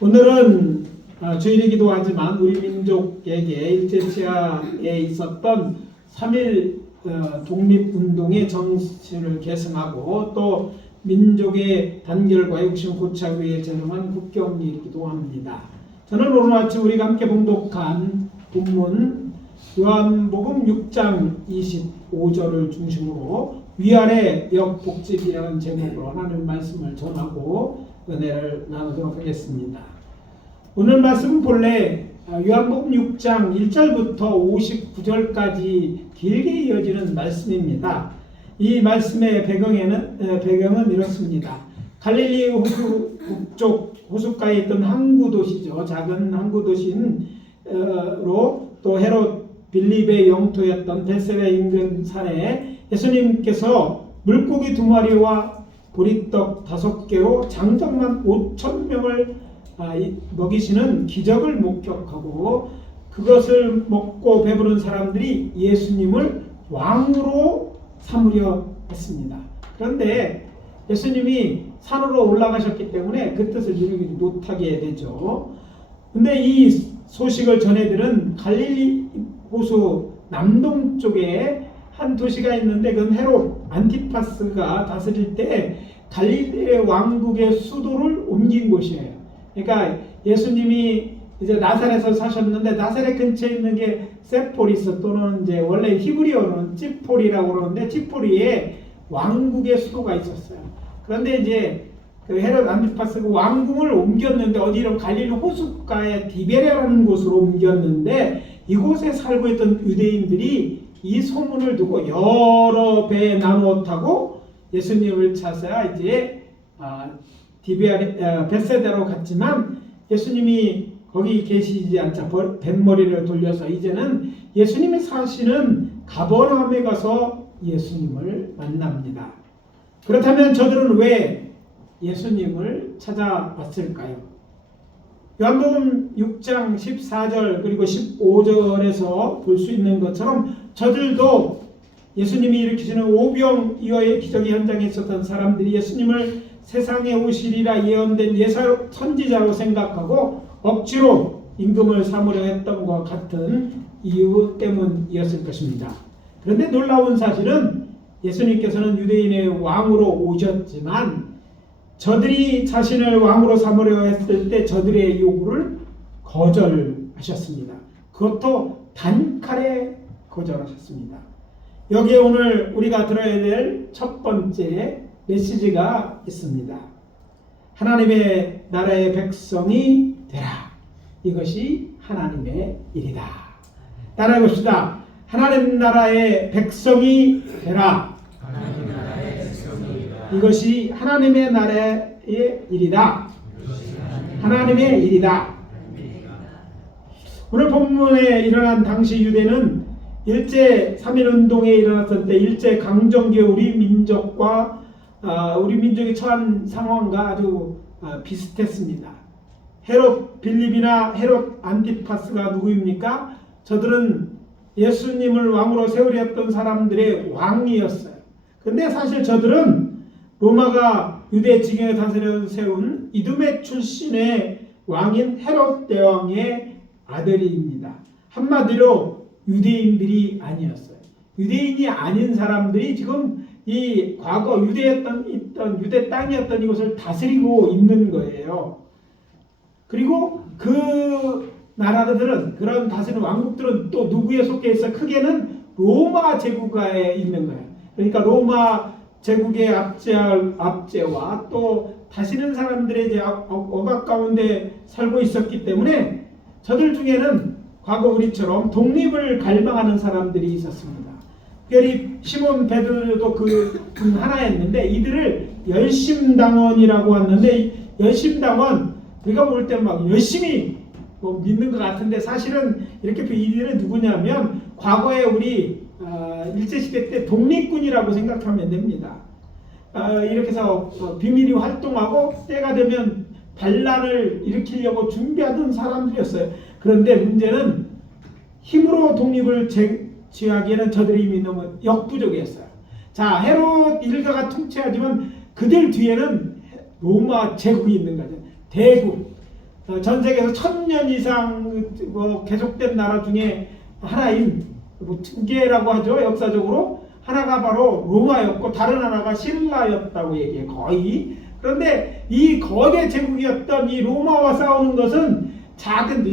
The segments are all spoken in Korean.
오늘은 주일이기도 하지만 우리 민족에게 일제치하에 있었던 3.1 독립운동의 정신을 계승하고 또 민족의 단결과 욕심 고착 위에 제정한 국경일이기도 합니다. 저는 오늘 아침 우리가 함께 봉독한 본문 요한복음 6장 25절을 중심으로 위아래 역복집이라는 제목으로 하나님의 말씀을 전하고 은혜를 나누도록 하겠습니다. 오늘 말씀은 본래 요한복음 6장 1절부터 59절까지 길게 이어지는 말씀입니다. 이 말씀의 배경은 이렇습니다. 갈릴리 호수 북쪽 호숫가에 있던 항구 도시죠. 작은 항구 도시로 또 헤롯 빌립의 영토였던 베세다 인근 산에 예수님께서 물고기 2마리와 보리떡 5개로 장정만 5,000명을 먹이시는 기적을 목격하고 그것을 먹고 배부른 사람들이 예수님을 왕으로 삼으려 했습니다. 그런데 예수님이 산으로 올라가셨기 때문에 그 뜻을 이루지 못하게 되죠. 근데 이 소식을 전해들은 갈릴리 호수 남동쪽에 한 도시가 있는데 그건 헤롯 안티파스가 다스릴 때 갈릴리 왕국의 수도를 옮긴 곳이에요. 그러니까 예수님이 이제 나사렛에서 사셨는데 나사렛 근처에 있는 게 세포리스 또는 이제 원래 히브리어로는 찌포리라고 그러는데 찌포리에 왕국의 수도가 있었어요. 그런데 이제 그 헤롯 안티파스가 왕궁을 옮겼는데 어디로 갈릴리 호숫가에 디베레라는 곳으로 옮겼는데 이곳에 살고 있던 유대인들이 이 소문을 두고 여러 배에 나누어 타고 예수님을 찾아야 이제 벳세다로 갔지만 예수님이 거기 계시지 않자 뱃머리를 돌려서 이제는 예수님이 사시는 가버나움에 가서 예수님을 만납니다. 그렇다면 저들은 왜 예수님을 찾아왔을까요? 요한복음 6장 14절 그리고 15절에서 볼 수 있는 것처럼 저들도 예수님이 일으키시는 오병이어의 기적의 현장에 있었던 사람들이 예수님을 세상에 오시리라 예언된 예사 선지자로 생각하고 억지로 임금을 삼으려 했던 것과 같은 이유 때문이었을 것입니다. 그런데 놀라운 사실은 예수님께서는 유대인의 왕으로 오셨지만 저들이 자신을 왕으로 삼으려 했을 때 저들의 요구를 거절하셨습니다. 그것도 단칼에 거절하셨습니다. 여기에 오늘 우리가 들어야 될 첫 번째 메시지가 있습니다. 하나님의 나라의 백성이 되라. 이것이 하나님의 일이다. 따라해 봅시다. 하나님 나라의 백성이 되라. 이것이 하나님의 나라의 일이다. 하나님의 일이다. 오늘 본문에 일어난 당시 유대는 일제 3.1운동에 일어났을 때 일제 강점기의 우리 민족이 처한 상황과 아주 비슷했습니다. 헤롯 빌립이나 헤롯 안티파스가 누구입니까? 저들은 예수님을 왕으로 세우려 했던 사람들의 왕이었어요. 근데 사실 저들은 로마가 유대 지경에 다스려 세운 이두메 출신의 왕인 헤롯 대왕의 아들입니다. 한마디로 유대인들이 아니었어요. 유대인이 아닌 사람들이 지금 이 과거 유대 땅이었던 이곳을 다스리고 있는 거예요. 그리고 그 나라들은 그런 다스리는 왕국들은 또 누구에 속해 있어? 크게는 로마 제국에 있는 거예요. 그러니까 로마 제국의 압제와 또 다스리는 사람들의 이제 억압 가운데 살고 있었기 때문에 저들 중에는 과거 우리처럼 독립을 갈망하는 사람들이 있었습니다. 특별히 시몬 베드로도 그 하나였는데 이들을 열심당원이라고 하는데 열심당원 우리가 볼 때 막 열심히 믿는 것 같은데 사실은 이렇게 이들은 누구냐면 과거에 우리 일제시대 때 독립군이라고 생각하면 됩니다. 이렇게 해서 비밀이 활동하고 때가 되면 반란을 일으키려고 준비하던 사람들이었어요. 그런데 문제는 힘으로 독립을 취하기에는 저들이 이미 너무 역부족이었어요. 자, 헤롯 일가가 통치하지만 그들 뒤에는 로마 제국이 있는 거죠. 대국. 전 세계에서 1000년 이상 뭐 계속된 나라 중에 하나인 뭐 2개라고 하죠. 역사적으로 하나가 바로 로마였고 다른 하나가 신라였다고 얘기해 거의. 그런데 이 거대 제국이었던 이 로마와 싸우는 것은 작은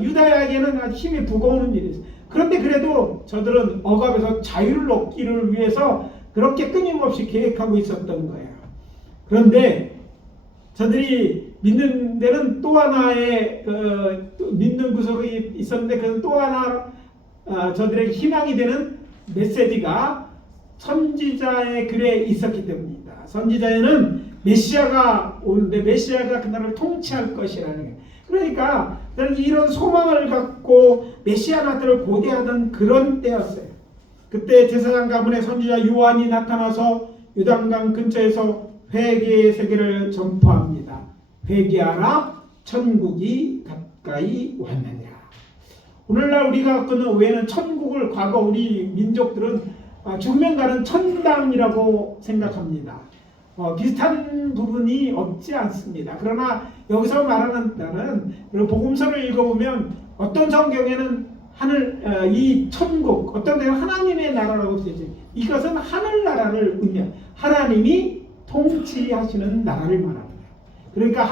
유다에게는 아주 힘이 무거운 일이었어요. 그런데 그래도 저들은 억압에서 자유를 얻기를 위해서 그렇게 끊임없이 계획하고 있었던 거예요. 그런데 저들이 믿는 데는 또 하나의 믿는 구석이 있었는데 그는 또 하나 저들에게 희망이 되는 메시지가 선지자의 글에 있었기 때문입니다. 선지자에는 메시아가 오는데 메시아가 그 나라를 통치할 것이라는 거예요. 그러니까 이런 소망을 갖고 메시아 나타를 고대하던 그런 때였어요. 그때 제사장 가문의 선지자 요한이 나타나서 요단강 근처에서 회개의 세계를 전파합니다. 회개하라, 천국이 가까이 왔느니라. 오늘날 우리가 갖고는 오해는 천국을 과거 우리 민족들은 죽으면 가는 천당이라고 생각합니다. 비슷한 부분이 없지 않습니다. 그러나 여기서 말하는 나는 복음서를 읽어보면 어떤 성경에는 이 천국, 어떤 데는 하나님의 나라라고 쓰여져요. 이것은 하늘나라를 의미합니다. 하나님이 통치하시는 나라를 말합니다. 그러니까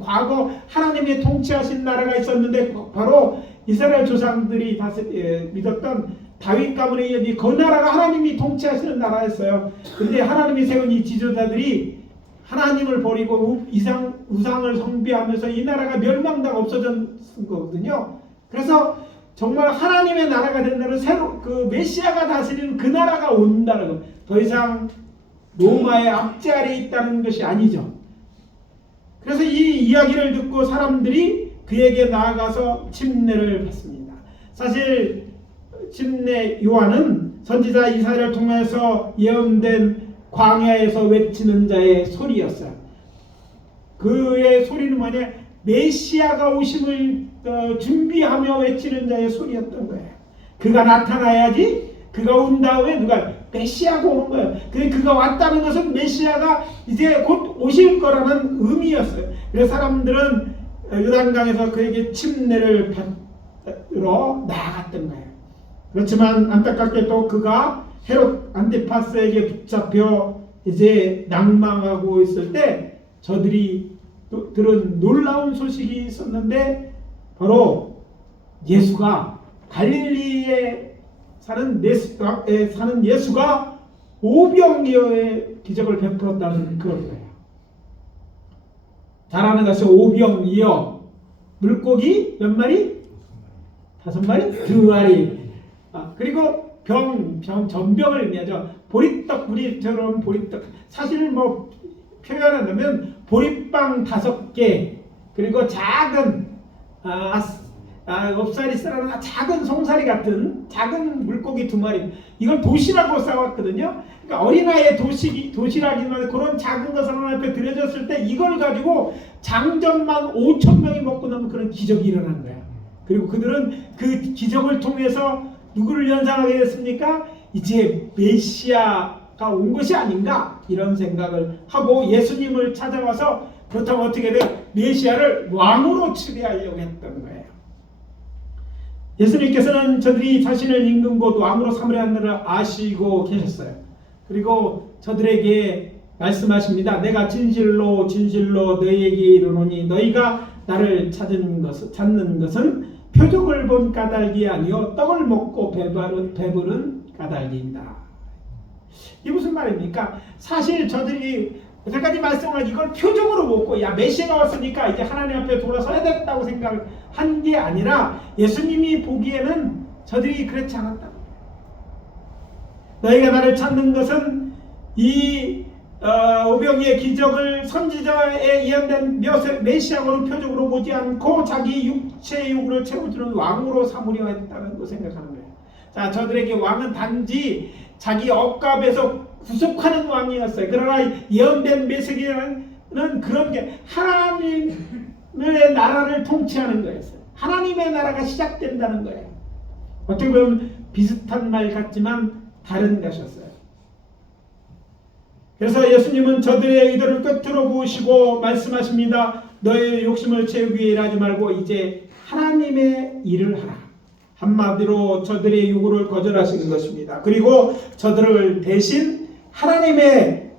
과거 하나님의 통치하신 나라가 있었는데 바로 이스라엘 조상들이 믿었던 다윗 가문에 이어진 그 나라가 하나님이 통치하시는 나라였어요. 근데 하나님이 세운 이 지도자들이 하나님을 버리고 우상을 숭배하면서 이 나라가 멸망당 없어진 거거든요. 그래서 정말 하나님의 나라가 된다는 그 메시아가 다스리는 그 나라가 온다는 거. 더 이상 로마의 압제 아래에 있다는 것이 아니죠. 그래서 이 이야기를 듣고 사람들이 그에게 나아가서 침례를 받습니다. 사실 침례 요한은 선지자 이사야를 통해서 예언된 광야에서 외치는 자의 소리였어요. 그의 소리는 뭐냐? 메시아가 오심을 준비하며 외치는 자의 소리였던 거예요. 그가 나타나야지. 그가 온 다음에 메시아가 오는 거예요. 그가 왔다는 것은 메시아가 이제 곧 오실 거라는 의미였어요. 그래서 사람들은 요단강에서 그에게 침례를 받으러 나아갔던 거예요. 그렇지만 안타깝게도 그가 헤롯 안티파스에게 붙잡혀 이제 낭망하고 있을 때 저들이 들은 놀라운 소식이 있었는데 바로 예수가 갈릴리에 사는 예수가 오병이어의 기적을 베풀었다는 그런 거예요. 잘 아는 것이 오병이어. 물고기 몇 마리? 5마리? 2마리. 그리고 전병을 의미하죠. 보리떡, 우리처럼 보리떡. 사실 뭐 표현하자면 보리빵 5개, 그리고 작은 옵사리스라는 작은 송사리 같은 작은 물고기 2마리. 이걸 도시락으로 싸왔거든요. 그러니까 어린아이의 도시락이면 그런 작은 것을 하나 앞에 들여졌을 때 이걸 가지고 장정만 5,000명이 먹고 나면 그런 기적이 일어난 거야. 그리고 그들은 그 기적을 통해서 누구를 연상하게 됐습니까? 이제 메시아가 온 것이 아닌가 이런 생각을 하고 예수님을 찾아와서 그렇다면 어떻게 돼? 메시아를 왕으로 추대하려고 했던 거예요. 예수님께서는 저들이 자신을 임금 곧 왕으로 삼으려 하는 것을 아시고 계셨어요. 그리고 저들에게 말씀하십니다. 내가 진실로 진실로 너희에게 이르노니 너희가 나를 찾는 것은 표적을 본 까닭이 아니요 떡을 먹고 배부른 까닭입니다. 이게 무슨 말입니까? 사실 저들이 여태까지 말씀한 이걸 표적으로 먹고 메시아가 왔으니까 이제 하나님 앞에 돌아서야 됐다고 생각한 게 아니라 예수님이 보기에는 저들이 그렇지 않았다. 너희가 나를 찾는 것은 이 오병이의 기적을 선지자에 예언된 메시아로 표적으로 보지 않고 자기 육체의 욕구를 채워주는 왕으로 삼으려 했다는 거 생각하는 거예요. 자, 저들에게 왕은 단지 자기 억압에서 구속하는 왕이었어요. 그러나 예언된 메시아는 그런 게 하나님의 나라를 통치하는 거였어요. 하나님의 나라가 시작된다는 거예요. 어떻게 보면 비슷한 말 같지만 다른 것이었어요. 그래서 예수님은 저들의 의도를 꿰뚫어 보시고 말씀하십니다. 너의 욕심을 채우기 위해 일하지 말고 이제 하나님의 일을 하라. 한마디로 저들의 요구를 거절하시는 것입니다. 그리고 저들을 대신 하나님의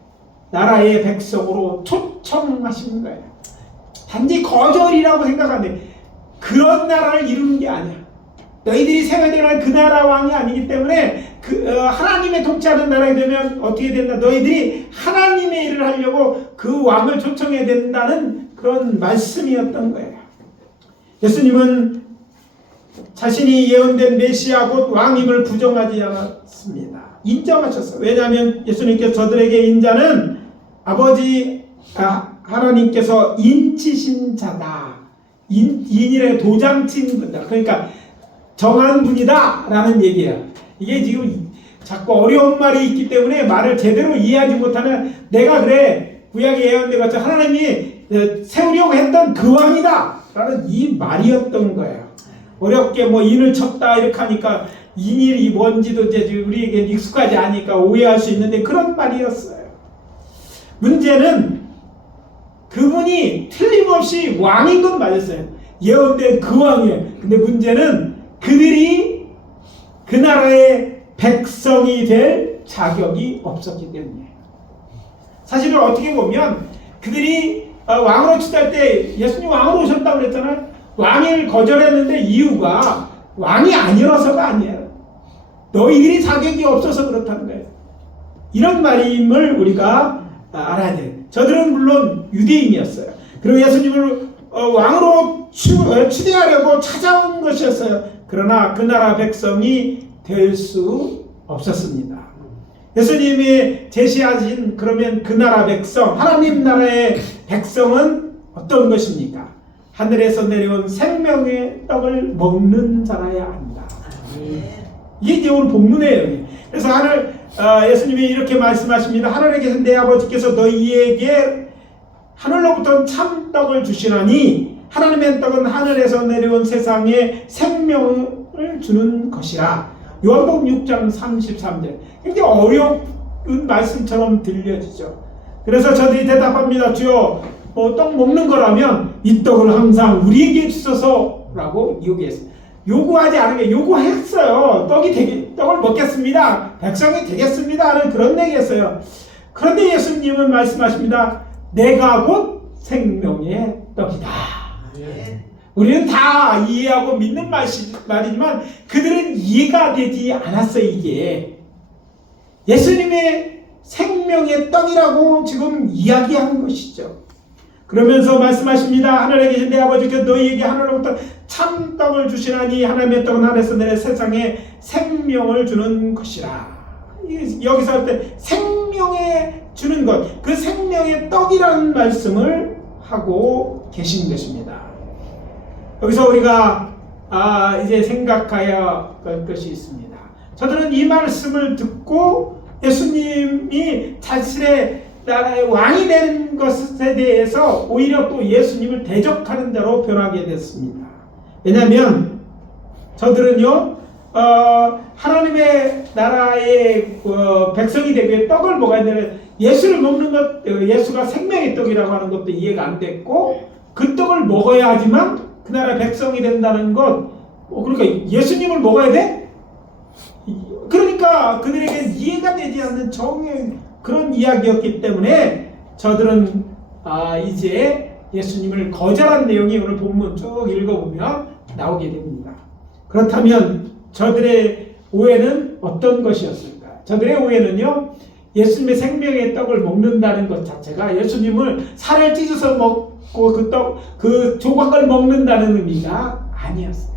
나라의 백성으로 초청하시는 거예요. 단지 거절이라고 생각하는데 그런 나라를 이루는 게 아니야. 너희들이 세워야 되는 그 나라 왕이 아니기 때문에 하나님의 통치하는 나라가 되면 어떻게 된다? 너희들이 하나님의 일을 하려고 그 왕을 초청해야 된다는 그런 말씀이었던 거예요. 예수님은 자신이 예언된 메시아 곧 왕임을 부정하지 않았습니다. 인정하셨어요. 왜냐하면 예수님께서 저들에게 인자는 아버지 하나님께서 인치신 자다. 인일의 도장 친 분이다. 그러니까 정한 분이다 라는 얘기예요. 이게 지금 자꾸 어려운 말이 있기 때문에 말을 제대로 이해하지 못하면 내가 그래 구약의 예언대 같이 하나님이 세우려고 했던 그 왕이다 라는 이 말이었던 거예요. 어렵게 뭐 인을 쳤다 이렇게 하니까 인일이 뭔지도 이제 우리에게 익숙하지 않으니까 오해할 수 있는데 그런 말이었어요. 문제는 그분이 틀림없이 왕인 건 맞았어요. 예언된 그 왕이에요. 근데 문제는 그들이 그 나라의 백성이 될 자격이 없었기 때문이에요. 사실은 어떻게 보면 그들이 왕으로 취할 때 예수님 왕으로 오셨다고 그랬잖아요. 왕을 거절했는데 이유가 왕이 아니어서가 아니에요. 너희들이 자격이 없어서 그렇다는 거예요. 이런 말임을 우리가 알아야 돼요. 저들은 물론 유대인이었어요. 그리고 예수님을 왕으로 추대하려고 찾아온 것이었어요. 그러나 그 나라 백성이 될 수 없었습니다. 예수님이 제시하신 그러면 그 나라 백성, 하나님 나라의 백성은 어떤 것입니까? 하늘에서 내려온 생명의 떡을 먹는 자라야 한다. 이게 이제 오늘 본문이에요. 그래서 예수님이 이렇게 말씀하십니다. 하늘에 계신 내 아버지께서 너희에게 하늘로부터 참떡을 주시나니 하나님의 떡은 하늘에서 내려온 세상에 생명을 주는 것이라. 요한복음 6장 33절. 굉장히 어려운 말씀처럼 들려지죠. 그래서 저들이 대답합니다. 주여 떡 먹는 거라면 이 떡을 항상 우리에게 주소서라고 요구했어요. 요구하지 않은 게 요구했어요. 떡을 먹겠습니다. 백성이 되겠습니다. 하는 그런 얘기했어요. 그런데 예수님은 말씀하십니다. 내가 곧 생명의 떡이다. 우리는 다 이해하고 믿는 말이지만 그들은 이해가 되지 않았어요. 이게 예수님의 생명의 떡이라고 지금 이야기하는 것이죠. 그러면서 말씀하십니다. 하늘에 계신 내 아버지께서 너희에게 하늘로부터 참떡을 주시나니 하나님의 떡은 하늘에서 내려 세상에 생명을 주는 것이라. 여기서 할 때 생명에 주는 것, 그 생명의 떡이라는 말씀을 하고 계신 것입니다. 여기서 우리가 이제 생각해야 할 것이 있습니다. 저들은 이 말씀을 듣고 예수님이 자신의 나라의 왕이 된 것에 대해서 오히려 또 예수님을 대적하는 자로 변하게 됐습니다. 왜냐하면 저들은요 하나님의 나라의 백성이 되기 위해 떡을 먹어야 되는 예수를 먹는 것, 예수가 생명의 떡이라고 하는 것도 이해가 안 됐고 그 떡을 먹어야 하지만 그 나라의 백성이 된다는 것, 그러니까 예수님을 먹어야 돼? 그러니까 그들에게 이해가 되지 않는 정의 그런 이야기였기 때문에 저들은 이제 예수님을 거절한 내용이 오늘 본문 쭉 읽어보면 나오게 됩니다. 그렇다면 저들의 오해는 어떤 것이었을까? 저들의 오해는요, 예수님의 생명의 떡을 먹는다는 것 자체가 예수님을 살을 찢어서 먹고 그 조각을 먹는다는 의미가 아니었어요.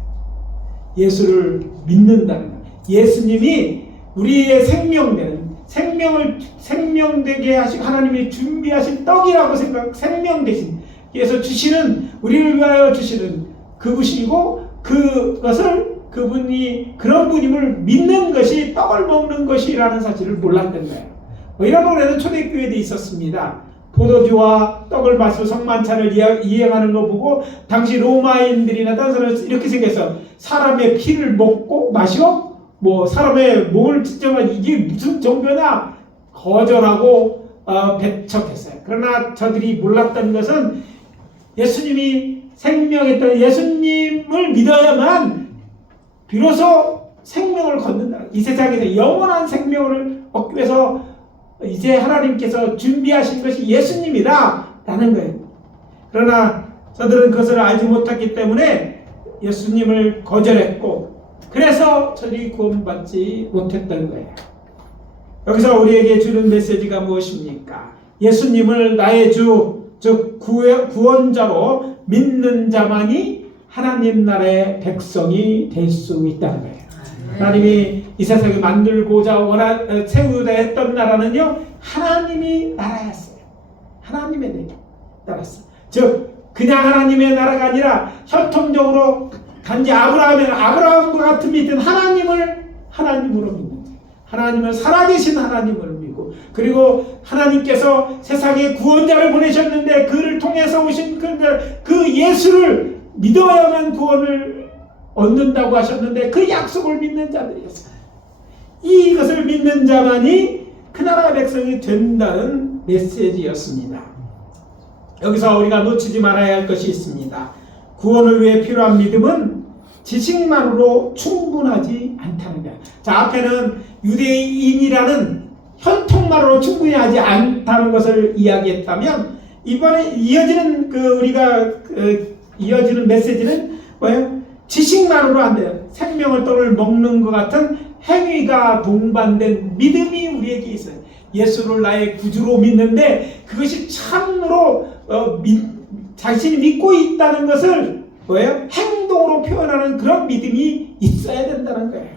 예수를 믿는다는 것. 예수님이 우리의 생명되게 하시고 하나님이 준비하신 떡이라고 생명 대신 그래서 주시는, 우리를 위하여 주시는 그분이고 그것을 그런 분임을 믿는 것이 떡을 먹는 것이라는 사실을 몰랐던 거예요. 이런 노래는 초대교회도 있었습니다. 포도주와 떡을 마시고 성만찬을 이행하는 거 보고 당시 로마인들이나 다른 사람이 이렇게 생겼어. 사람의 피를 먹고 마시고 사람의 목을 찢어가 이게 무슨 종교냐 거절하고 배척했어요. 그러나 저들이 몰랐던 것은 예수님이 생명했던 예수님을 믿어야만 비로소 생명을 걷는다. 이 세상에서 영원한 생명을 얻기 위해서 이제 하나님께서 준비하신 것이 예수님이다 라는 거예요. 그러나 저들은 그것을 알지 못했기 때문에 예수님을 거절했고, 그래서 저들이 구원받지 못했던 거예요. 여기서 우리에게 주는 메시지가 무엇입니까? 예수님을 나의 주, 즉 구원자로 믿는 자만이 하나님 나라의 백성이 될 수 있다는 거예요. 하나님이 이 세상을 만들고자 세우려 했던 나라는요, 하나님이 나라였어요. 하나님의 나라였어요. 즉 그냥 하나님의 나라가 아니라 혈통적으로 단지 아브라함과 같은 믿은 하나님을 하나님으로 믿는 거예요. 하나님을 살아계신 하나님을 믿고, 그리고 하나님께서 세상에 구원자를 보내셨는데 그를 통해서 오신 그 예수를 믿어야만 구원을 얻는다고 하셨는데 그 약속을 믿는 자들이었어요. 이것을 믿는 자만이 그 나라의 백성이 된다는 메시지였습니다. 여기서 우리가 놓치지 말아야 할 것이 있습니다. 구원을 위해 필요한 믿음은 지식만으로 충분하지 않다는 거예요. 자, 앞에는 유대인이라는 혈통만으로 충분히 하지 않다는 것을 이야기했다면, 이번에 이어지는 이어지는 메시지는 뭐예요? 지식만으로 안 돼요. 생명을 떡을 먹는 것 같은 행위가 동반된 믿음이 우리에게 있어요. 예수를 나의 구주로 믿는데 그것이 참으로 자신이 믿고 있다는 것을 뭐예요? 행동으로 표현하는 그런 믿음이 있어야 된다는 거예요.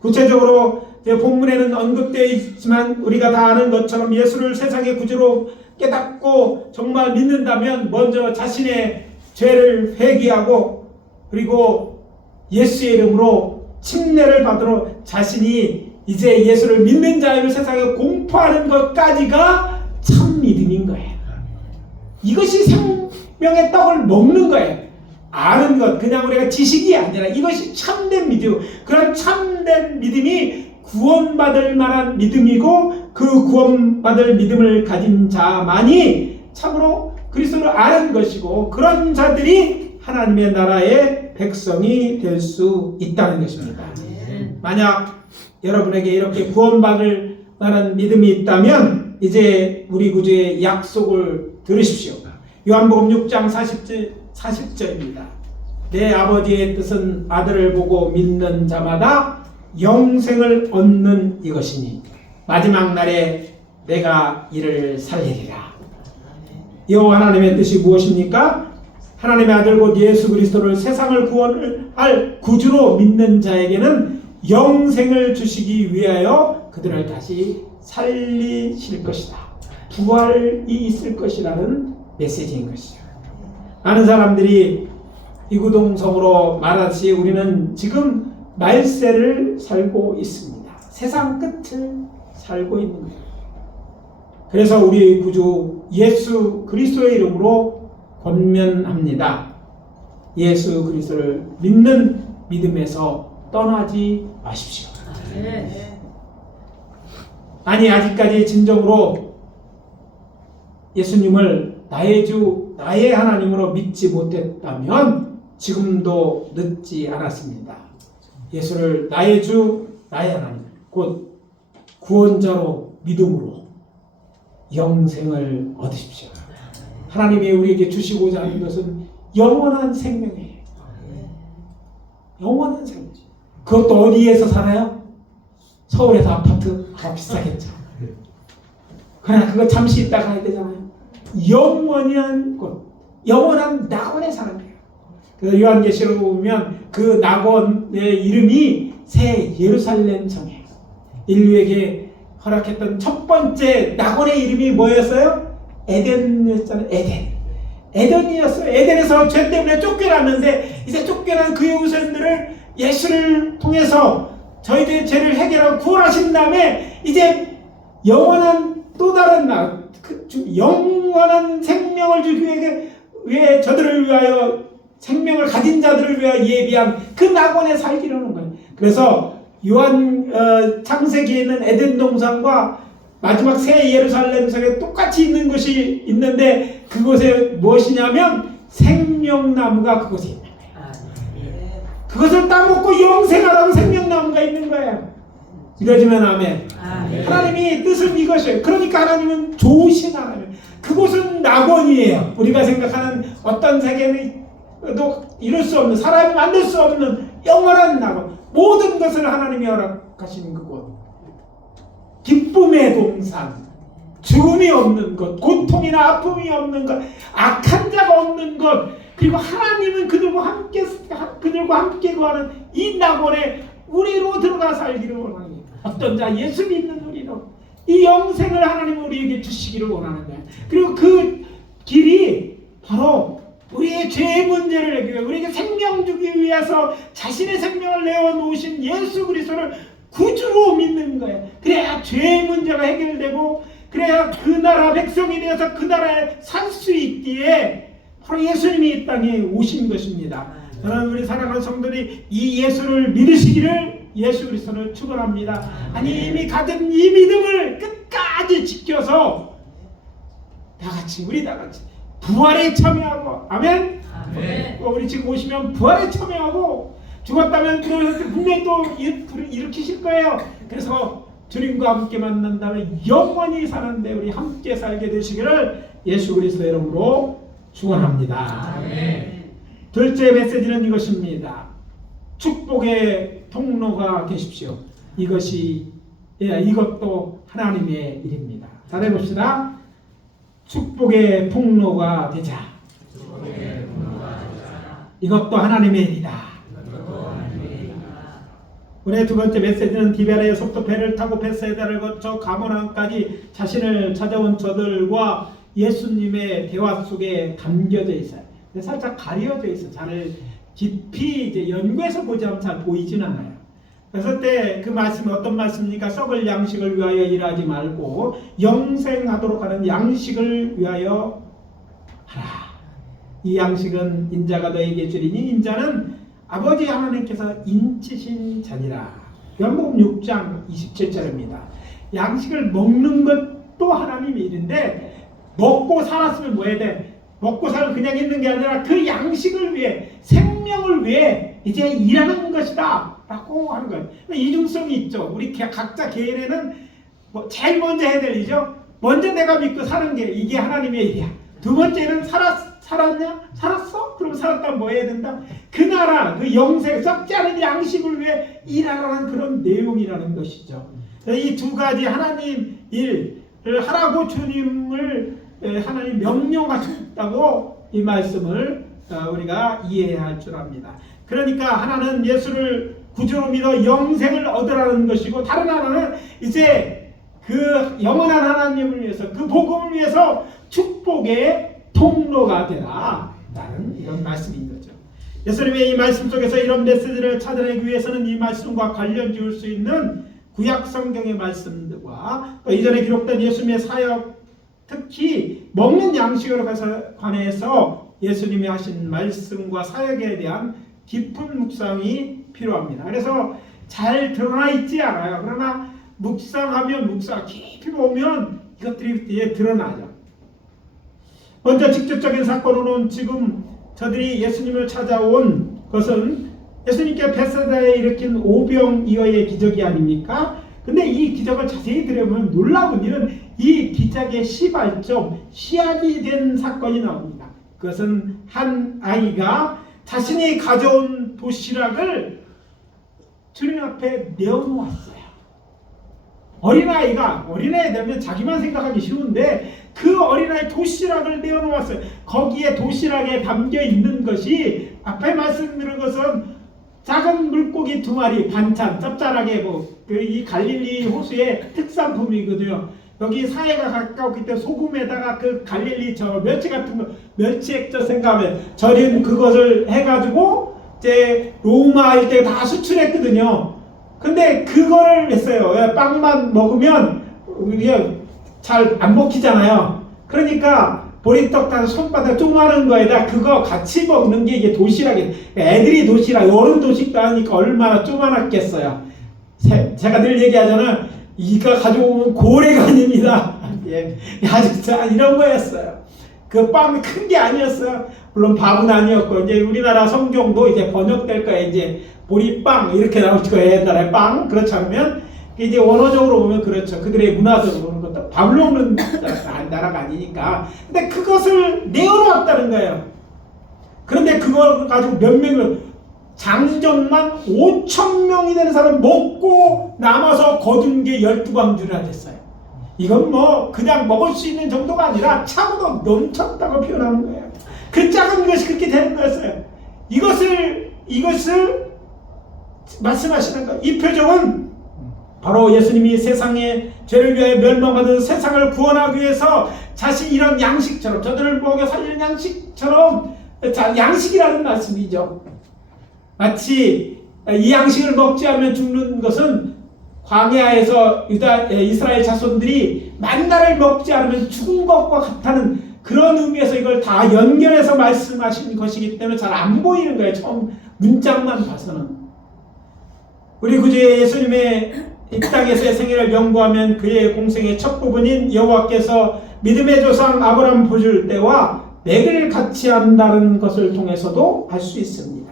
구체적으로 본문에는 언급되어 있지만 우리가 다 아는 것처럼 예수를 세상의 구주로 깨닫고 정말 믿는다면 먼저 자신의 죄를 회개하고, 그리고 예수의 이름으로 침례를 받으러 자신이 이제 예수를 믿는 자임을 세상에 공포하는 것까지가 참 믿음인 거예요. 이것이 생명의 떡을 먹는 거예요. 아는 것, 그냥 우리가 지식이 아니라 이것이 참된 믿음. 그런 참된 믿음이 구원받을 만한 믿음이고, 그 구원받을 믿음을 가진 자만이 참으로 그리스도를 아는 것이고, 그런 자들이 하나님의 나라의 백성이 될 수 있다는 것입니다. 만약 여러분에게 이렇게 구원받을 만한 믿음이 있다면 이제 우리 구주의 약속을 들으십시오. 요한복음 6장 40절입니다. 내 아버지의 뜻은 아들을 보고 믿는 자마다 영생을 얻는 이것이니 마지막 날에 내가 이를 살리리라. 여호와 하나님의 뜻이 무엇입니까? 하나님의 아들 곧 예수 그리스도를 세상을 구원할 구주로 믿는 자에게는 영생을 주시기 위하여 그들을 다시 살리실 것이다. 부활이 있을 것이라는 메시지인 것이죠. 많은 사람들이 이구동성으로 말하듯이 우리는 지금 말세를 살고 있습니다. 세상 끝을 살고 있는 거예요. 그래서 우리 구주 예수 그리스도의 이름으로 권면합니다. 예수 그리스도를 믿는 믿음에서 떠나지 마십시오. 아니, 아직까지 진정으로 예수님을 나의 주, 나의 하나님으로 믿지 못했다면 지금도 늦지 않았습니다. 예수를 나의 주, 나의 하나님, 곧 구원자로 믿음으로 영생을 얻으십시오. 하나님이 우리에게 주시고자 하는 것은 영원한 생명이에요. 영원한 생명. 그것도 어디에서 살아요? 서울에서 아파트? 비싸겠죠. 그러나 그거 잠시 있다 가야 되잖아요. 영원한 곳, 영원한 낙원에 사는 거예요. 그래서 요한계시록을 보면 그 낙원의 이름이 새 예루살렘 성이에요. 인류에게 허락했던 첫 번째 낙원의 이름이 뭐였어요? 에덴이었잖아요. 에덴이었어요. 에덴에서 죄 때문에 쫓겨났는데 이제 쫓겨난 그 후손들을 예수를 통해서 저희들의 죄를 해결하고 구원하신 다음에 이제 영원한 또 다른 영원한 생명을 주기 위해 저들을 위하여 생명을 가진 자들을 위하여 예비한 그 낙원에 살기로 하는 거예요. 그래서 요한 창세기에는 에덴 동산과 마지막 새 예루살렘 성에 똑같이 있는 곳이 있는데 그곳에 무엇이냐면 생명나무가 그곳에 있는 거예요. 그것을 따먹고 영생하라고 생명나무가 있는 거예요. 믿어지면 아멘. 하나님이 뜻은 이것이에요. 그러니까 하나님은 좋으신 하나님. 그곳은 낙원이에요. 우리가 생각하는 어떤 세계도 이룰 수 없는, 사람이 만들 수 없는 영원한 낙원. 모든 것을 하나님이 허락하신 그곳. 기쁨의 동산, 죽음이 없는 것, 고통이나 아픔이 없는 것, 악한 자가 없는 것, 그리고 하나님은 그들과 함께 거하는 이 낙원에 우리로 들어가 살기를 원합니다. 어떤 자 예수 믿는 우리로 이 영생을 하나님은 우리에게 주시기를 원하는 거예요. 그리고 그 길이 바로 우리의 죄의 문제를 해결해 우리에게 생명 주기 위해서 자신의 생명을 내어놓으신 예수 그리스도를 구주로 믿는 거예요. 그래야 죄의 문제가 해결되고 그래야 그 나라 백성이 되어서 그 나라에 살 수 있기에 바로 예수님이 이 땅에 오신 것입니다. 저는 우리 사랑하는 성도들이 이 예수를 믿으시기를 예수 그리스도를 축원합니다. 하나님이 가진 이 믿음을 끝까지 지켜서 우리 다 같이 부활에 참여하고 아멘. 우리 지금 오시면 부활에 참여하고 죽었다면 분명히 또 일으키실 거예요. 그래서 주님과 함께 만난 다음에 영원히 사는데 우리 함께 살게 되시기를 예수 그리스도 이름으로 축원합니다. 둘째 메시지는 이것입니다. 축복의 통로가 되십시오. 이것도 하나님의 일입니다. 잘해봅시다. 축복의 통로가 되자. 이것도 하나님의 일이다. 오늘 두 번째 메시지는 디베라의 속도 배를 타고 베세다를 거쳐 가모나까지 자신을 찾아온 저들과 예수님의 대화 속에 담겨져 있어요. 살짝 가려져 있어. 잘 깊이 이제 연구해서 보자면 잘 보이진 않아요. 그래서 그때 그 말씀이 어떤 말씀입니까? 썩을 양식을 위하여 일하지 말고 영생하도록 하는 양식을 위하여 하라. 이 양식은 인자가 너에게 주리니 인자는 아버지 하나님께서 인치신 자니라. 요한복음 6장 27절입니다. 양식을 먹는 것도 하나님의 일인데 먹고 살았으면 뭐 해야 돼? 먹고 살면 그냥 있는 게 아니라 그 양식을 위해 생명을 위해 이제 일하는 것이다 라고 하는 거예요. 이중성이 있죠. 우리 각자 개인에는 제일 먼저 해야 될 일이죠. 먼저 내가 믿고 사는 게 이게 하나님의 일이야. 두 번째는 살았냐? 살았어? 그럼 살았다면 뭐 해야 된다? 그 나라, 그 영생, 썩지 않은 양식을 위해 일하라는 그런 내용이라는 것이죠. 이 두 가지 하나님 일을 하라고 주님을 하나님 명령하셨다고 이 말씀을 우리가 이해해야 할 줄 압니다. 그러니까 하나는 예수를 구주로 믿어 영생을 얻으라는 것이고 다른 하나는 이제 그 영원한 하나님을 위해서 그 복음을 위해서 축복의 통로가 되라 라는 이런 말씀인 거죠. 예수님의 이 말씀 속에서 이런 메시지를 찾아내기 위해서는 이 말씀과 관련 지을 수 있는 구약 성경의 말씀들과 또 이전에 기록된 예수님의 사역 특히 먹는 양식으로 관해서 예수님이 하신 말씀과 사역에 대한 깊은 묵상이 필요합니다. 그래서 잘 드러나 있지 않아요. 그러나 묵상하면 깊이 보면 이것들이 드러나죠. 먼저 직접적인 사건으로는 지금 저들이 예수님을 찾아온 것은 예수님께 베세다에 일으킨 오병이어의 기적이 아닙니까? 근데 이 기적을 자세히 들여보면 놀라운 일은 이 기적의 시발점, 씨앗이 된 사건이 나옵니다. 그것은 한 아이가 자신이 가져온 도시락을 주님 앞에 내어놓았어요. 어린아이 되면 자기만 생각하기 쉬운데 그 어린아이 도시락을 내어놓았어요. 거기에 도시락에 담겨 있는 것이 앞에 말씀드린 것은 작은 물고기 2마리 반찬, 짭짤하게 이 갈릴리 호수의 특산품이거든요. 여기 사해가 가까웠기 때문에 소금에다가 그 갈릴리 멸치 같은 거, 멸치 액젓 생각하면 절인 그것을 해가지고 이제 로마 일대 다 수출했거든요. 근데 그거를 했어요. 빵만 먹으면 우리가 잘 안 먹히잖아요. 그러니까 보리떡 다 손바닥 조그마한 거에다 그거 같이 먹는 게 이게 도시락이에요. 애들이 도시락, 어른 도시락도 하니까 얼마나 조그맣겠어요. 제가 늘 얘기하잖아요. 이가 가져오면 고래가 아닙니다. 예, 아주 이런 거였어요. 그 빵이 큰 게 아니었어요. 물론 밥은 아니었고, 이제 우리나라 성경도 이제 번역될 거예요. 이제 보리빵 이렇게 나올 거예요. 옛날에 빵. 그렇지 않으면 이제 원어적으로 보면 그렇죠. 그들의 문화적으로 보는 것도 밥을 먹는 나라가 아니니까. 근데 그것을 내어놓았다는 거예요. 그런데 그걸 가지고 몇 명을 장정만 5,000명이 되는 사람 먹고 남아서 거둔 게 12광주나 됐어요. 이건 뭐 그냥 먹을 수 있는 정도가 아니라 차고도 넘쳤다고 표현하는 거예요. 그 작은 것이 그렇게 되는 거였어요. 이것을 말씀하시는 거예요. 이 표적은 바로 예수님이 세상의 죄를 위하여 멸망받은 세상을 구원하기 위해서 자신이 이런 양식처럼 저들을 먹여 살리는 양식처럼 양식이라는 말씀이죠. 마치 이 양식을 먹지 않으면 죽는 것은 광야에서 이스라엘 자손들이 만나를 먹지 않으면 죽은 것과 같다는 그런 의미에서 이걸 다 연결해서 말씀하신 것이기 때문에 잘 안 보이는 거예요. 처음 문장만 봐서는. 우리 구주 예수님의 이 땅에서의 생애를 연구하면 그의 공생의 첫 부분인 여호와께서 믿음의 조상 아브라함 보실 때와 맥을 같이 한다는 것을 통해서도 알 수 있습니다.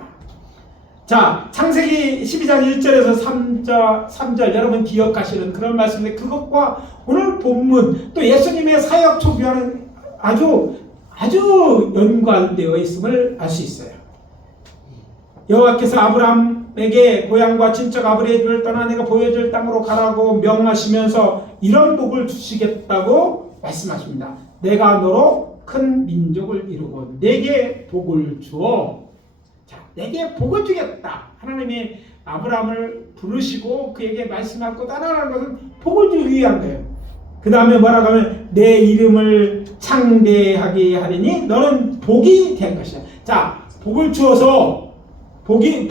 자, 창세기 12장 1절에서 3절 여러분 기억하시는 그런 말씀인데 그것과 오늘 본문 또 예수님의 사역 초기와는 아주 연관되어 있음을 알 수 있어요. 여호와께서 아브라함에게 고향과 친척 아버지의 집을 떠나 내가 보여줄 땅으로 가라고 명하시면서 이런 복을 주시겠다고 말씀하십니다. 내가 너로 큰 민족을 이루고 내게 복을 주어. 자, 내게 복을 주겠다. 하나님이 아브라함을 부르시고 그에게 말씀하고 따라하는 것은 복을 주기 위한 거예요. 그 다음에 뭐라고 하면 내 이름을 창대하게 하리니 너는 복이 될 것이다. 자, 복을 주어서 복을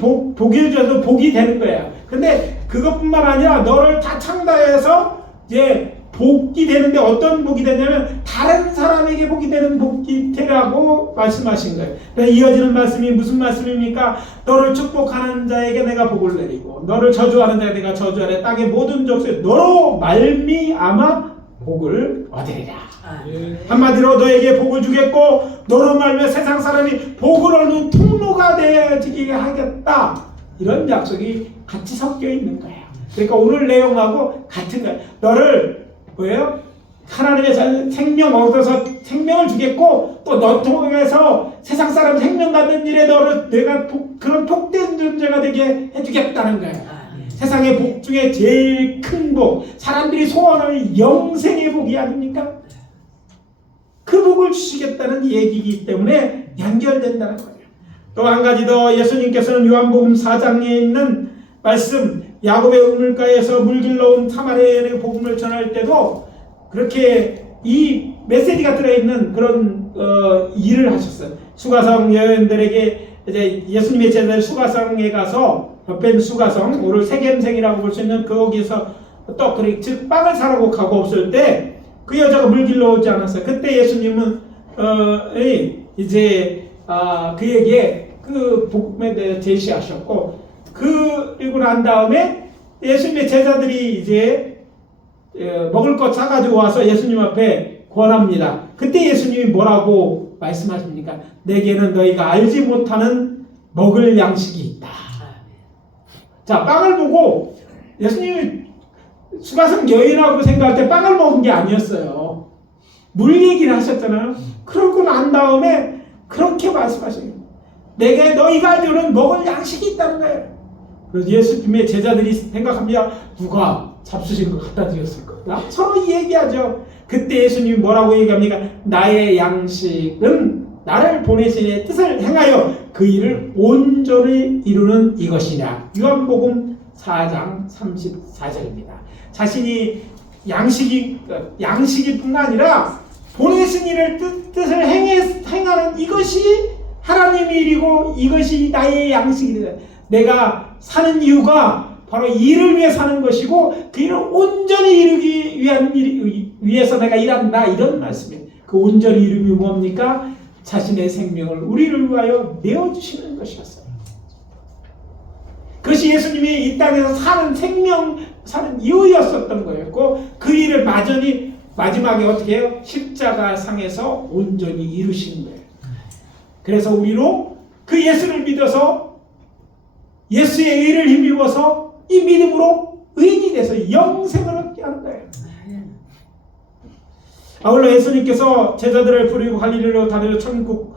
주어서 복이 되는 거예요. 근데 그것뿐만 아니라 너를 다 창대해서 이제 복이 되는데 어떤 복이 되냐면 다른 사람에게 복이 되는 복이 되라고 말씀하신 거예요. 이어지는 말씀이 무슨 말씀입니까? 너를 축복하는 자에게 내가 복을 내리고 너를 저주하는 자에게 내가 저주하래. 땅의 모든 족속에 너로 말미암아 복을 얻으리라. 한마디로 너에게 복을 주겠고 너로 말미암아 세상 사람이 복을 얻는 통로가 되어지게 하겠다. 이런 약속이 같이 섞여 있는 거예요. 그러니까 오늘 내용하고 같은 거예요. 너를 뭐예요? 하나님의 생명 얻어서 생명을 주겠고 또 너 통해서 세상 사람 생명 갖는 일에 너를 내가 그런 복된 존재가 되게 해주겠다는 거예요. 세상의 복 중에 제일 큰 복, 사람들이 소원하는 영생의 복이 아닙니까? 그 복을 주시겠다는 얘기이기 때문에 연결된다는 거예요. 또 한 가지 더 예수님께서는 요한복음 4장에 있는 말씀 야곱의 우물가에서 물 길러온 사마리아인의 복음을 전할 때도 그렇게 이 메시지가 들어있는 그런 일을 하셨어요. 수가성 여인들에게 이제 예수님의 제자들 수가성에 가서 벤 수가성 오늘 세겜생이라고 볼 수 있는 거기서 또 그렇게 즉 빵을 사라고 가고 없을 때 그 여자가 물 길러오지 않았어요. 그때 예수님은 이제 그에게 그 복음에 대해 제시하셨고 그리고 난 다음에 예수님의 제자들이 이제 먹을 것 사가지고 와서 예수님 앞에 권합니다. 그때 예수님이 뭐라고 말씀하십니까? 내게는 너희가 알지 못하는 먹을 양식이 있다. 자, 빵을 보고 예수님이 수가성 여인하고 생각할 때 빵을 먹은 게 아니었어요. 물 얘기를 하셨잖아요. 그러고 난 다음에 그렇게 말씀하셔요. 내게 너희가 알기로는 먹을 양식이 있다는 거예요. 그래서 예수님의 제자들이 생각합니다. 누가 잡수신 거 갖다 드렸을 거다. 서로 얘기하죠. 그때 예수님이 뭐라고 얘기합니까? 나의 양식은 나를 보내신 이의 뜻을 행하여 그 일을 온전히 이루는 이것이냐. 요한복음 4장 34절입니다. 자신이 양식이 뿐만 아니라 보내신 일을 뜻을 행하는 이것이 하나님의 일이고 이것이 나의 양식이다. 내가 사는 이유가 바로 일을 위해 사는 것이고 그 일을 온전히 이루기 위해서 내가 일한다. 이런 말씀이에요. 그 온전히 이루기 뭡니까? 자신의 생명을 우리를 위하여 내어주시는 것이었어요. 그것이 예수님이 이 땅에서 사는 생명 사는 이유였었던 거였고 그 일을 마지막에 어떻게 해요? 십자가 상에서 온전히 이루신 거예요. 그래서 우리로 그 예수를 믿어서 예수의 의를 힘입어서 이 믿음으로 의인이 돼서 영생을 얻게 하는 거예요. 아울러 예수님께서 제자들을 부리고 갈릴리로 다니며 천국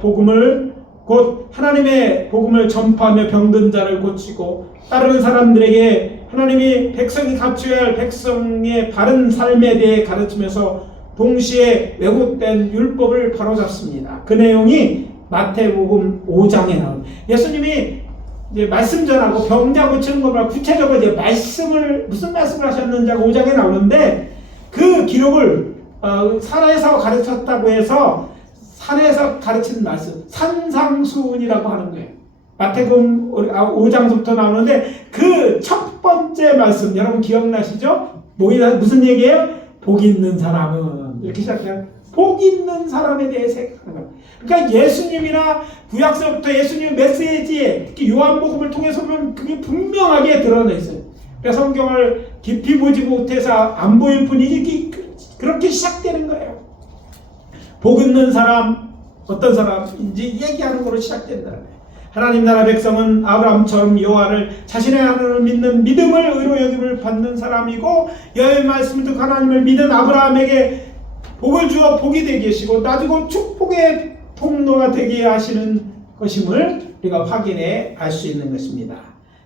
복음을 곧 하나님의 복음을 전파하며 병든 자를 고치고 따르는 사람들에게 하나님이 백성이 갖추어야 할 백성의 바른 삶에 대해 가르치면서 동시에 왜곡된 율법을 바로잡습니다. 그 내용이 마태복음 5장에 나옵니다. 예수님이 이제 말씀 전하고 병자 고치는 것보다 구체적으로 이제 무슨 말씀을 하셨는지가 5장에 나오는데 그 기록을 산에서 가르쳤다고 해서 산에서 가르치는 말씀, 산상수훈이라고 하는 거예요. 마태복음 5장부터 나오는데 그 첫 번째 말씀 여러분 기억나시죠? 무슨 얘기예요? 복 있는 사람은 이렇게 시작해요. 복 있는 사람에 대해 생각하는 거예요. 그러니까 예수님이나 구약서부터 예수님 메시지에 특히 요한복음을 통해서 보면 그게 분명하게 드러나 있어요. 그러니까 성경을 깊이 보지 못해서 안 보일 뿐이지 그렇게 시작되는 거예요. 복 있는 사람 어떤 사람인지 얘기하는 거로 시작된다는 거예요. 하나님 나라 백성은 아브라함처럼 여호와를 자신의 하나님을 믿는 믿음을 의로 여김을 받는 사람이고 여호와의 말씀을 듣고 하나님을 믿은 아브라함에게 복을 주어 복이 되게 하시고 나중에 축복의 통로가 되게 하시는 것임을 우리가 확인해 알 수 있는 것입니다.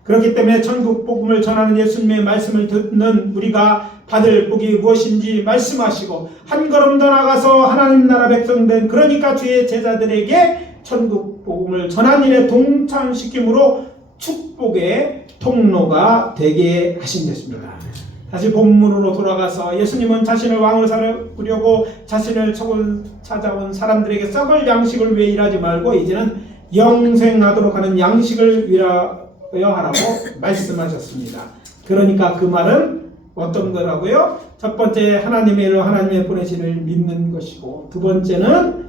그렇기 때문에 천국 복음을 전하는 예수님의 말씀을 듣는 우리가 받을 복이 무엇인지 말씀하시고 한 걸음 더 나가서 하나님 나라 백성된 그러니까 주의 제자들에게 천국 복음을 전한 일에 동참시킴으로 축복의 통로가 되게 하신 것입니다. 다시 본문으로 돌아가서 예수님은 자신을 왕으로 삼으려고 자신을 찾아온 사람들에게 썩을 양식을 위해 일하지 말고 이제는 영생하도록 하는 양식을 위하여 하라고 말씀하셨습니다. 그러니까 그 말은 어떤 거라고요? 첫 번째 하나님의 일로 하나님의 보내심을 믿는 것이고 두 번째는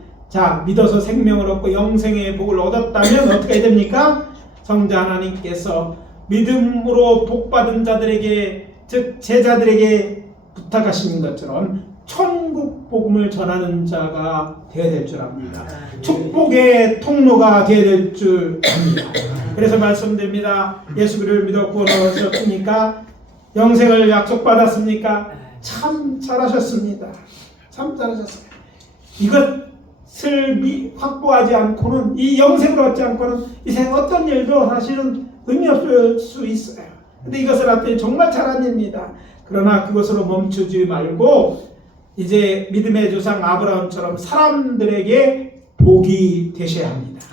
믿어서 생명을 얻고 영생의 복을 얻었다면 어떻게 됩니까? 성자 하나님께서 믿음으로 복받은 자들에게 즉 제자들에게 부탁하신 것처럼 천국 복음을 전하는 자가 되어야 될 줄 압니다. 축복의 통로가 되어야 될 줄 압니다. 그래서 말씀드립니다. 예수 그리스도를 믿어 구원을 얻으셨으니까 영생을 약속받았습니까? 참 잘하셨습니다. 참 잘하셨어요. 이것을 확보하지 않고는 이 영생을 얻지 않고는 이 세상 어떤 일도 사실은 의미 없을 수 있어요. 근데 이것을 하더니 정말 잘한 일입니다. 그러나 그것으로 멈추지 말고 이제 믿음의 조상 아브라함처럼 사람들에게 복이 되셔야 합니다.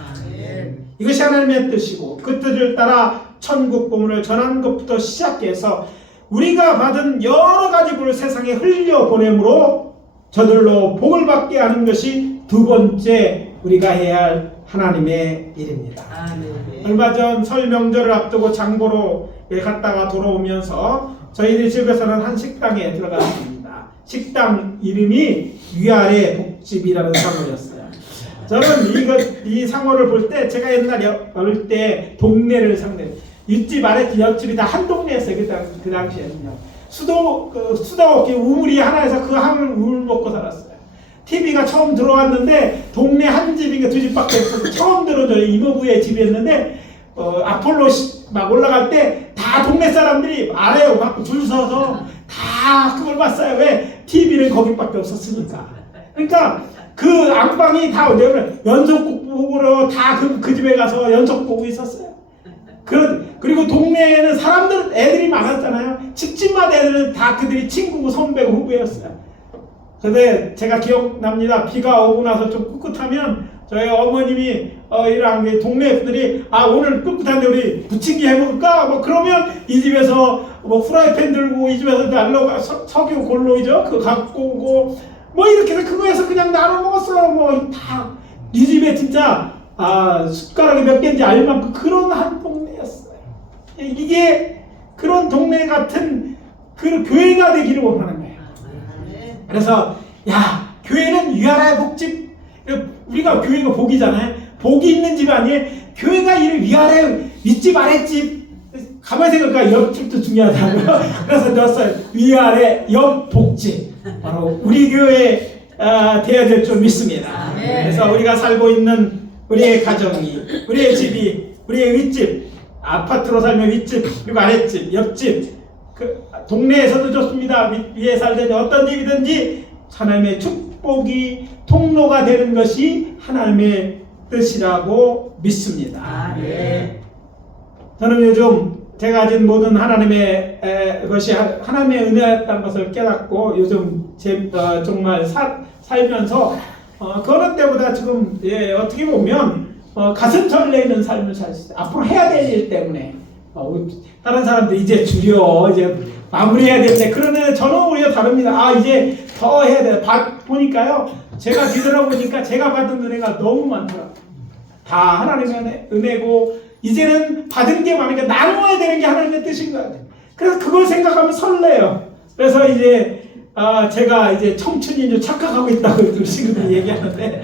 이것이 하나님의 뜻이고 그 뜻을 따라 천국 복음을 전하는 것부터 시작해서 우리가 받은 여러 가지 복을 세상에 흘려보내므로 저들로 복을 받게 하는 것이 두 번째 우리가 해야 할 하나님의 일입니다. 얼마 전 설 명절을 앞두고 장보러 갔다가 돌아오면서 저희들 집에서는 한 식당에 들어갔습니다. 식당 이름이 위아래 복집이라는 상호였어요. 저는 이 상호를 볼 때 제가 옛날에 어릴 때 동네를 상대로 윗집 아랫집 옆집이 다 한 동네였어요. 그 당시에는요. 수도 우물이 하나에서 그 한 우물 먹고 살았어요. TV가 처음 들어왔는데 동네 한 집인가 두 집밖에 없어서 처음 들어줘요. 이모부의 집이었는데 아폴로 막 올라갈 때 다 동네 사람들이 아래로 막 줄 서서 다 그걸 봤어요. 왜? TV는 거기밖에 없었으니까. 그러니까 그 안방이 다 연속 보고로 다 그 집에 가서 연속 보고 있었어요. 그리고 동네에는 애들이 많았잖아요. 집집마다 애들은 다 그들이 친구고 선배고 후배였어요. 근데 제가 기억납니다. 비가 오고 나서 좀 꿋꿋하면 저희 어머님이 이런 동네 분들이 오늘 꿋꿋한데 우리 부침개 해먹을까? 뭐 그러면 이 집에서 뭐 프라이팬 들고 이 집에서 날로 석유 골로이죠. 그거 갖고 오고 뭐 이렇게 해서 그거에서 그냥 나눠 먹었어요. 뭐 다 이 집에 진짜 숟가락이 몇 개인지 알 만큼 그런 한 동네였어요. 이게 그런 동네 같은 그 교회가 되기를 원하는 거예요. 그래서 교회는 위아래 복집 우리가 교회가 복이잖아요. 복이 있는 집 아니에요. 교회가 이를 위아래 윗집 아랫집 가만히 생각하니까 옆집도 중요하다고요. 그래서 넣었어요. 위아래 옆복집. 바로 우리 교회 돼야 될 줄 믿습니다. 그래서 우리가 살고 있는 우리의 가정이, 우리의 집이, 우리의 윗집, 아파트로 살면 윗집, 그리고 아랫집, 옆집, 그 동네에서도 좋습니다. 위에 살든지 어떤 집이든지 하나님의 축복이 통로가 되는 것이 하나님의 뜻이라고 믿습니다. 저는 요즘 제가 가진 모든 하나님의 것이 하나님의 은혜였다는 것을 깨닫고 요즘 정말 살면서 그 어느 때보다 지금 어떻게 보면 가슴 설레는 삶을 살 수 있어요. 앞으로 해야 될 일 때문에 다른 사람들 이제 줄여 이제 마무리해야 되는데 그러는데 저는 오히려 다릅니다. 이제 더 해야 돼요. 보니까요 제가 뒤돌아보니까 제가 받은 은혜가 너무 많더라고요. 다 하나님의 은혜고 이제는 받은 게 많으니까 나누어야 되는 게 하나님의 뜻인 것 같아요. 그래서 그걸 생각하면 설레요. 그래서 이제 제가 이제 청춘인 줄 착각하고 있다고 친구들이 얘기하는데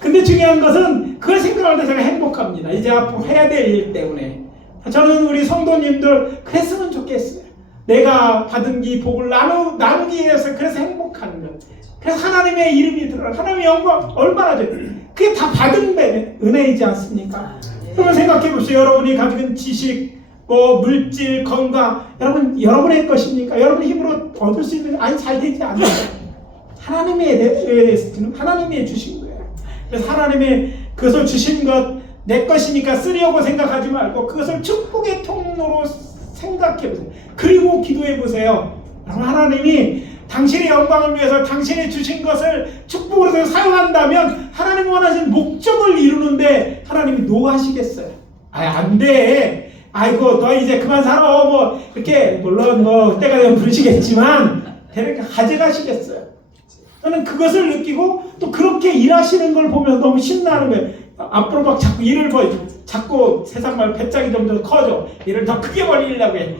근데 중요한 것은 그걸 생각할 때 제가 행복합니다. 이제 앞으로 해야 될 일 때문에 저는 우리 성도님들 그랬으면 좋겠어요. 내가 받은 이 복을 나누기 위해서 그래서 행복한 것. 그래서 하나님의 이름이 들어가 하나님의 영광 얼마나 좋아요. 그게 다 받은 은혜이지 않습니까? 그러면 생각해 보세요. 여러분이 가진 지식, 물질, 건강, 여러분의 것입니까? 여러분의 힘으로 얻을 수 있는 잘 되지 않아요. 하나님의 대해서는 하나님이 주신 거예요. 그래서 하나님의 그것을 주신 것 내 것이니까 쓰려고 생각하지 말고 그것을 축복의 통로로 생각해 보세요. 그리고 기도해 보세요. 하나님이 당신의 영광을 위해서 당신이 주신 것을 축복으로 사용한다면 하나님 원하신 목적을 이루는데 하나님이 노하시겠어요? 안 돼. 아이고 너 이제 그만 살아. 이렇게 물론 때가 되면 부르시겠지만 대략 가져가시겠어요? 저는 그것을 느끼고 또 그렇게 일하시는 걸 보면 너무 신나는 거예요. 앞으로 막 자꾸 일을 자꾸 세상 말 배짱이 점점 커져. 일을 더 크게 벌리려고 해.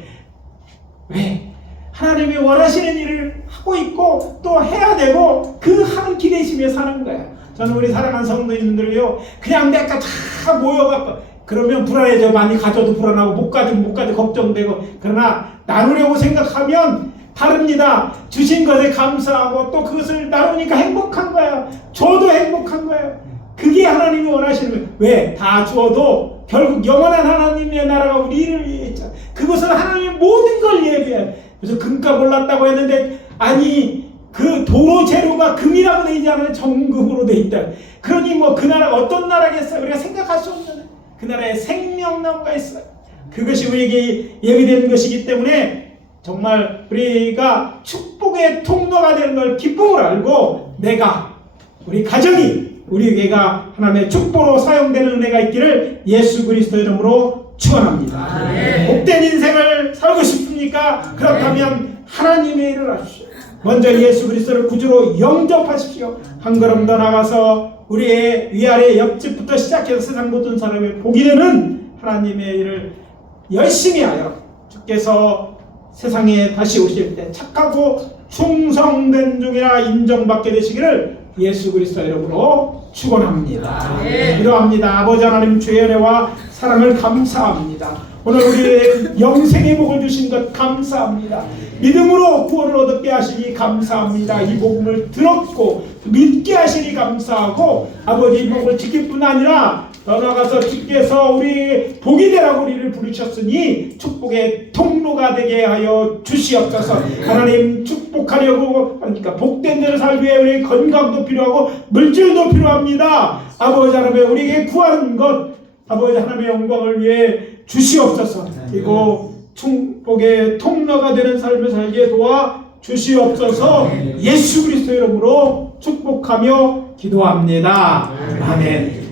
왜? 하나님이 원하시는 일을 하고 있고 또 해야 되고 그 하는 기대심에 사는 거예요. 저는 우리 사랑하는 성도님들이요 그냥 내가 다 모여갖고 그러면 불안해져. 많이 가져도 불안하고 못 가지면 걱정되고 그러나 나누려고 생각하면 다릅니다. 주신 것에 감사하고 또 그것을 나누니까 행복한 거예요. 저도 행복한 거예요. 그게 하나님이 원하시는 거예요. 왜? 다 주어도 결국 영원한 하나님의 나라가 우리를 위해 있잖아요. 그것은 하나님의 모든 걸 예배해요. 그래서 금값 올랐다고 했는데 그 도로 재료가 금이라고 되어 있지 않아요? 정금으로 되어 있다. 그러니 그 나라가 어떤 나라겠어요? 우리가 생각할 수 없는 그 나라에 생명나무가 있어요. 그것이 우리에게 예비되는 것이기 때문에 정말 우리가 축복의 통로가 되는 걸 기쁨을 알고 우리 가정이 우리 교회가 하나님의 축복으로 사용되는 은혜가 있기를 예수 그리스도 이름으로 축원합니다. 복된 인생을 살고 싶습니까? 그렇다면 하나님의 일을 하십시오. 먼저 예수 그리스도를 구주로 영접하십시오. 한 걸음 더 나가서 우리의 위아래 옆집부터 시작해서 세상 모든 사람의 복이 되는 하나님의 일을 열심히 하여 주께서 세상에 다시 오실 때 착하고 충성된 종이라 인정받게 되시기를 예수 그리스도 이름으로 축원합니다. 기도합니다. 아버지 하나님 주의 은혜와 사랑을 감사합니다. 오늘 우리의 영생의 복을 주신 것 감사합니다. 믿음으로 구원을 얻게 하시니 감사합니다. 이 복음을 들었고 믿게 하시니 감사하고 아버지 이 복을 지킬 뿐 아니라 더 나아가서 주께서 우리 복이 되라고 우리를 부르셨으니 축복의 통로가 되게 하여 주시옵소서. 하나님 축복하려고 하니까 복된 대로 살기 위해 우리 건강도 필요하고 물질도 필요합니다. 아버지 하나님 우리에게 구하는 것 아버지 하나님의 영광을 위해 주시옵소서. 그리고 축복의 통로가 되는 삶을 살게 도와 주시옵소서. 예수 그리스도 이름으로 축복하며 기도합니다. 아멘.